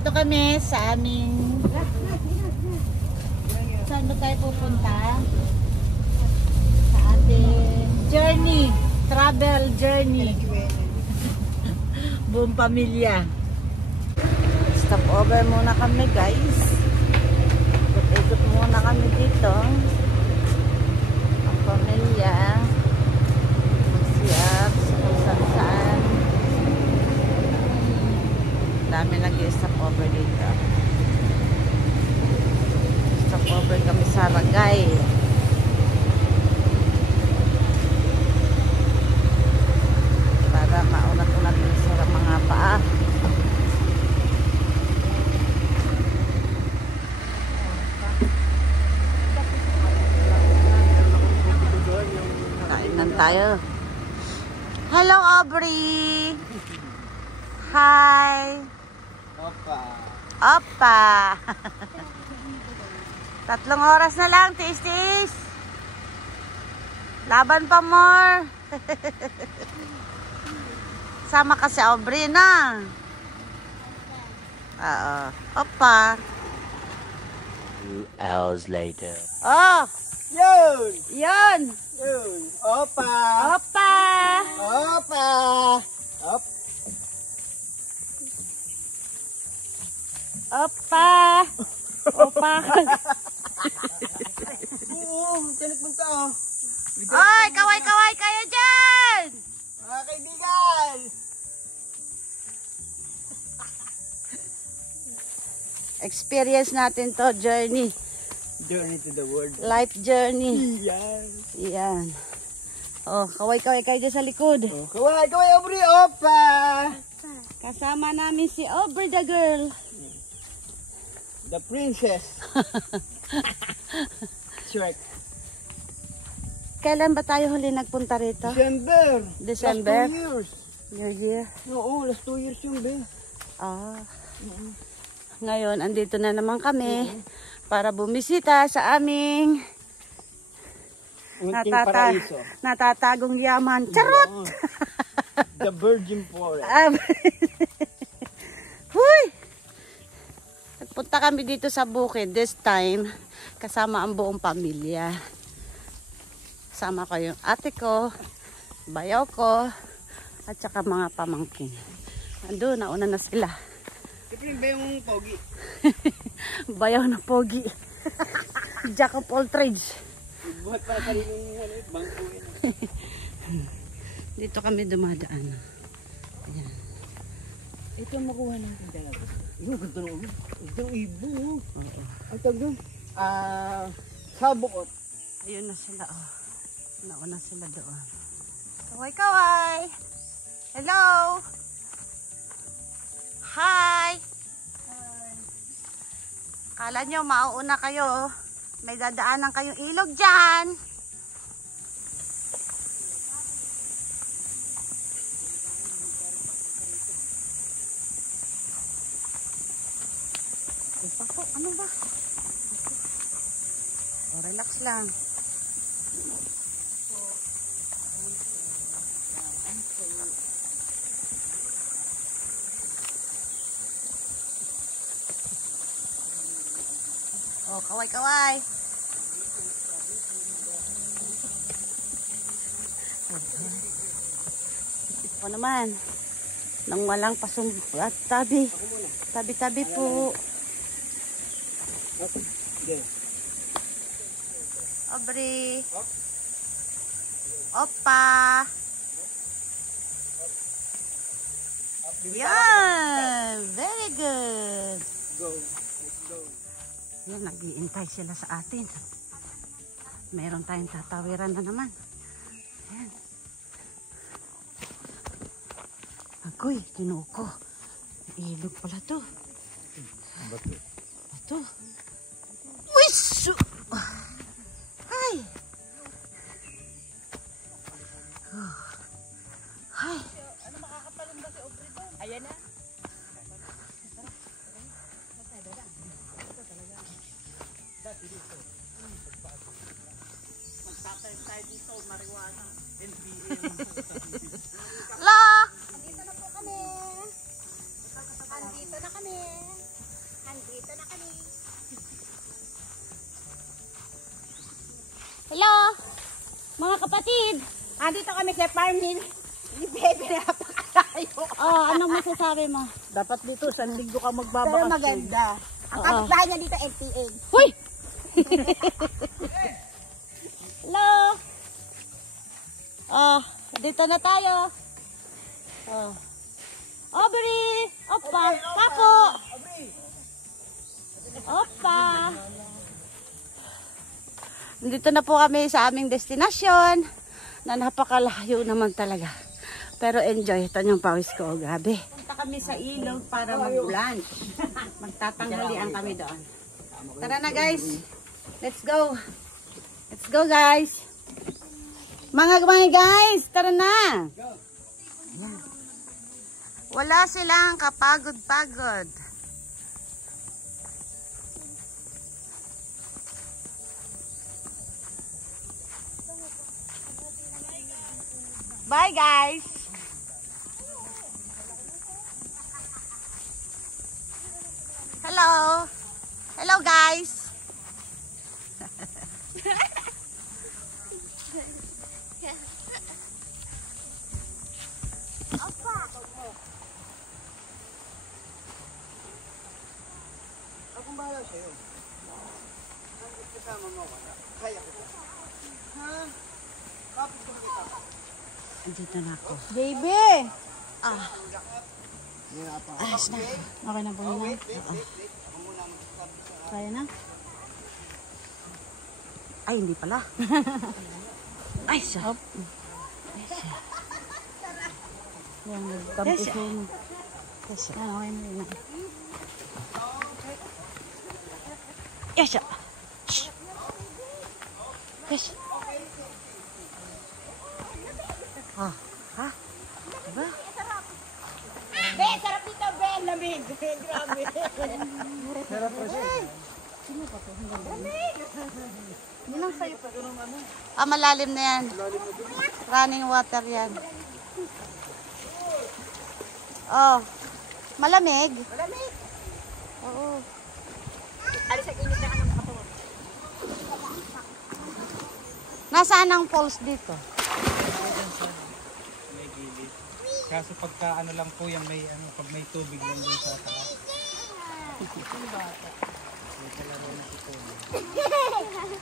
Nandito kami sa aming... Saan ba tayo pupunta? Sa ating journey. Travel journey. Buong pamilya. Stop over muna kami, guys. Ikot muna kami dito. Ang pamilya. Magsiyap sa kung saan. Dami nag-stop over dito. Stop over kami sa Ragay. Para maunat-unat sa mga paa. Kainan tayo. Hello, Aubrey! Hi! Opa! Opa! 3 oras na lang, tis-tis! Laban pa more! Sama ka si Aubrey na. Oo. Opa! 2 hours later. Oh! Yun! Yun! Yun! Opa! Opa! Opa! Op! Opa! Opa! Oo! Tinagpunta oh! Oy! Kaway-kaway kayo dyan! Mga kaibigan! Experience natin to, journey. Journey to the world. Life journey. Yan! Yan. Oh, kaway-kaway kayo dyan sa likod. Oh, kaway! Kaway, Aubrey! Opa! Kasama namin si Aubrey the girl. The princess! Shrek! Kailan ba tayo huli nagpunta rito? December! December? Last 2 years! New Year? Oo, last 2 years yun, be. Ah. Ngayon, andito na naman kami para bumisita sa aming Unting paraiso. natatagong yaman. Charot! The Virgin Forest. Huy! Nagpunta kami dito sa bukid this time kasama ang buong pamilya. Kasama ko yung ate ko, bayaw ko, at saka mga pamangkin. Ando, nauna na sila. Siyempre ba yung pogi? Bayaw na pogi. Jack of all trades. Buhat para sa rin bangko yun. Dito kami dumadaan. Ayan. Ito ang makuha ng tindahan. Yung ganda ng ulo. Ito ang ibon. Oo. Ang tawag doon? Sabukot. Ayun na sila. Oh. Nauna sila doon. Kaway-kaway! Hello! Hi! Kala nyo mauuna kayo. May dadaanan kayong ilog dyan. Pako, ano ba? O, relax lang. Oh, kaway-kaway. Ito naman. Nang walang at tabi. Tabi-tabi po. Aubrey. Opa. Yan. Very good. Go. Let's go. Yan, nag-iintay sila sa atin. Meron tayong tatawiran na naman. Ayan. Agoy, kinuko. Ilog pala to. Bato. Bato. Wish! Hi! Oh. Hi! Ano makakapalong ba si Aubrey doon? Ayan na. Magtatay tayo dito, marijuana, NPM. Hello! Andito na po kami. Andito na kami. Mga kapatid, Andito kami sa farm ni Bebe, napakalayo. anong masasabi mo? Dapat dito, sa linggo ka Pero magbabakasyon. maganda. Ang Oo. kapitbahay niya dito, LTA. Huy! Hello! Dito na tayo. Aubrey! Opa! Papo! Opa! Dito na po kami sa aming destinasyon na napakalayo naman talaga. Pero enjoy. Ito yung pawis ko. Oh, grabe. Punta kami sa ilog para mag-lunch. Magtatanghalian kami doon. Tara na guys. Let's go. Let's go guys. Mga guys, tara na. Wala silang kapagod-pagod. Bye guys. Hello. Hello guys. Akong bahala sa'yo. Kasama mo ako. Kaya ko. Ha? Kapit ko kita. Andito na ako. JB! Ayos na. Okay na po yun. Kaya na? Ay, hindi pala. Ay, siya. Yan, Yes, tapos sir. yun. Yes, siya. Okay na yun. Yes, siya. Shh. Yes. Ah, ha? Diba? Be, sarap dito, Be! Lamig! Grabe! Sarap pa siya. Nilang sa'yo pa. Malalim na yan. Running water yan. Oh, malamig. Malamig! Oo. Alis sa init na ka ng katawan. Nasaan ang falls dito? May gilid. Kaso pagka ano lang po yan, may ano, pag may tubig lang dun sa taas. May kalaro na si Tony.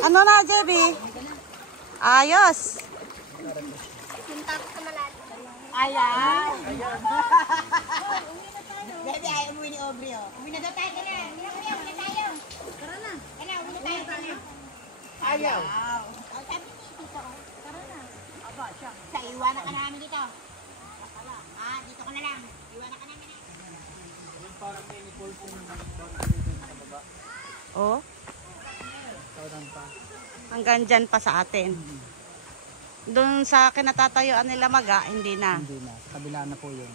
Ano na, JB? Ayos. Ayaw! Bebe, ayaw umuwi ni Aubrey, oh. Uwi na daw tayo, ka na. Uwi na tayo. Tara na. Kaya, uwi na tayo. Ayaw. Ang sabi ni Tito, tara na. Aba, siya. Sa iwanan ka namin dito. Dito ka na lang. Iwanan ka namin. Yung parang mini pool po ng sa baba. Oh, Tawag pa. hanggang dyan pa sa atin. Doon sa kinatatayuan nila maga, hindi na. Hindi na. Sa kabila na po yun.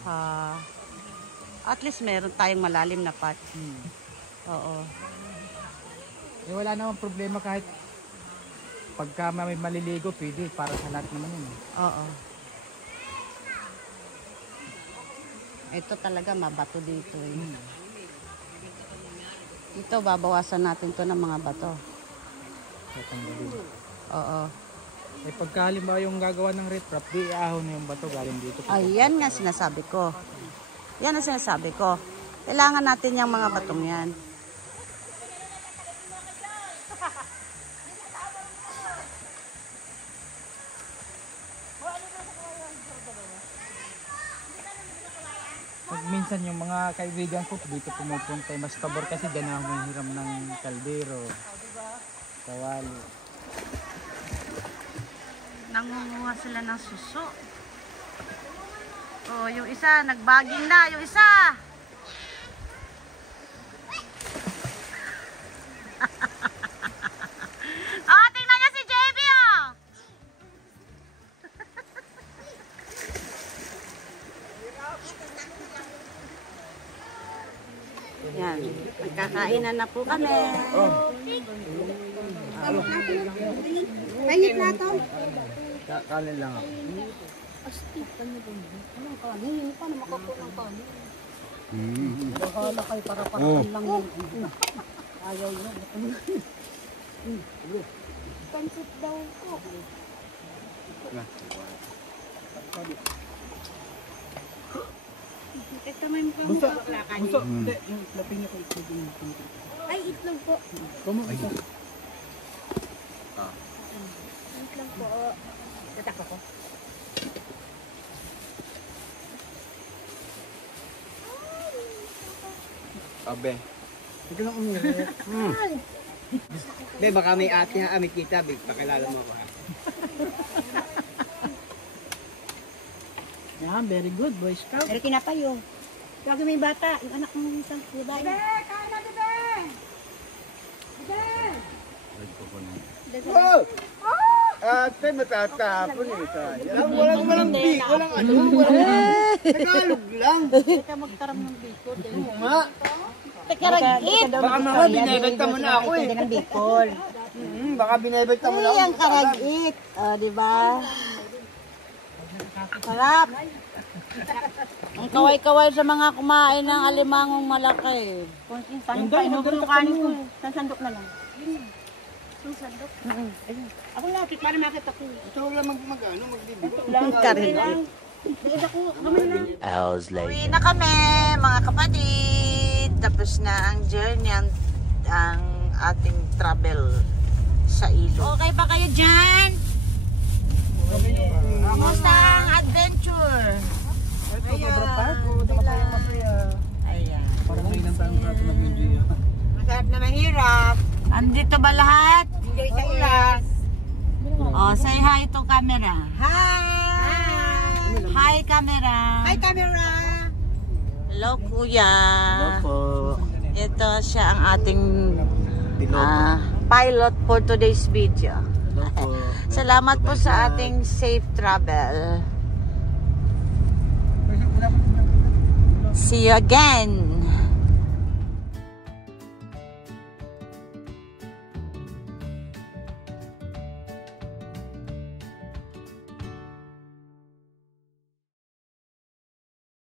At least meron tayong malalim na part. Oo. Eh wala namang problema kahit pagka may maliligo, pwede. Para sa lahat naman yun. Oo. Ito talaga mabato dito. Ito, babawasan natin to ng mga bato. Oo. Eh pagka halimbawa yung gagawa ng riprap, di iahon na yung bato galing dito. Ayan nga sinasabi ko. Yan ang sinasabi ko. Kailangan natin yung mga batong yan. Pag minsan yung mga kaibigan ko dito pumupunta, mas pabor kasi dyan ako hiram ng kaldero, kawali. Nangunguha sila ng suso. Oh, yung isa, nagbaging na. Yung isa! Oh, tingnan niyo si JB, oh! Yan, nagkakainan na po kami. Pahit na to. Kanin lang ako. Paano makakuha ng kanin? Bahala kayo para parang lang yun. Ayaw na. Pansit daw ko. Ito may mukha mo kaklakan. Hindi, yung lapin niya ko itlog yung Ay, itlog po. Ito. Itlog po. Tatak ako. Abe. Ito lang umirit. Be, baka may ate ha, may kita, be, pakilala mo ako ha. Yan, very good, Boy Scout. Pero tinapay yun. Lagi may bata. Yung anak mo isang diba? Bebe! Kain na, bebe! Bebe! Oh! Ate, matatapon eh. Sayang. Walang bi, walang ano, Tagalog lang. Hindi ka magtaram ng bikod. Oo nga. Karagit! Baka mga binibenta mo na ako eh. Hindi ng bikol. Baka binibenta mo na ako. Ay, ang karagit. O, diba? Sarap. Ang kaway-kaway sa mga kumain ng alimangong malaki. Paano pa inubutukanin ko? Sandok na lang. Sandok? Ako lapit para makita ko. Ito lang magbibigay. Hours later. Uwi na kami, mga kapatid. Tapos na ang journey, ang ating travel sa ilog. Okay ba kayo dyan? Kamusta ang adventure? Ito, sobra pa ako. Masaya. Ayan. Parang ngayon ang tayong prato ng video. Masarap na mahirap. Andito ba lahat? Enjoy sa ulan. Oh, say hi to camera. Hi! Hi camera. Hi, camera! Hello kuya. Opo. Ito siya ang ating pilot for today's video. Opo. Salamat po sa ating safe travel. See you again.